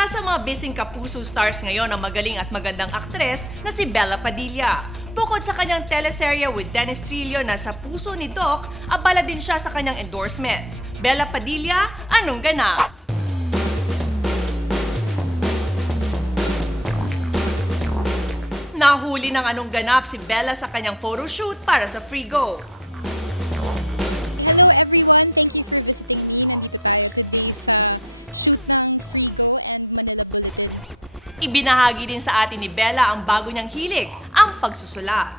Isa sa mga bising kapuso stars ngayon ang magaling at magandang aktres na si Bella Padilla. Bukod sa kanyang teleserye with Dennis Trillo na Sa Puso ni Doc, abala din siya sa kanyang endorsements. Bella Padilla, anong ganap? Nahuli ng anong ganap si Bella sa kanyang photoshoot para sa Freego. Hello everyone! Thank you for visiting me. Nandito tayo today sa shoot ng Freego and Manila Bulletin. Ibinahagi din sa atin ni Bella ang bago niyang hilig, ang pagsusulat.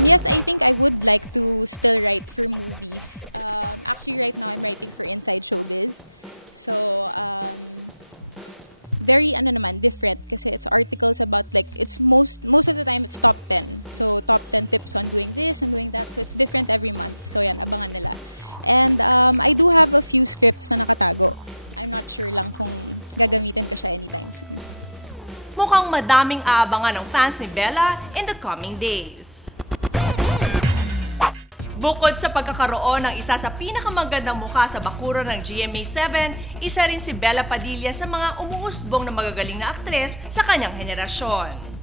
Yes, I think I would like to still write for movies. Actually, right now I'm writing for Inside Showbiz. So, very different kasi it's articles about it's most of the time it's top 10. So top 10 tips on doing this and doing that. So it's different every month. So yan, abangan nila. And I do have a few scripts na nakatago. I'm not sure lang kung gagamitin ko siya anytime soon. Mukhang madaming aabangan ng fans ni Bella in the coming days. Bukod sa pagkakaroon ng isa sa pinakamagandang mukha sa bakuran ng GMA7, isa rin si Bella Padilla sa mga umuusbong na magagaling na aktres sa kanyang henerasyon.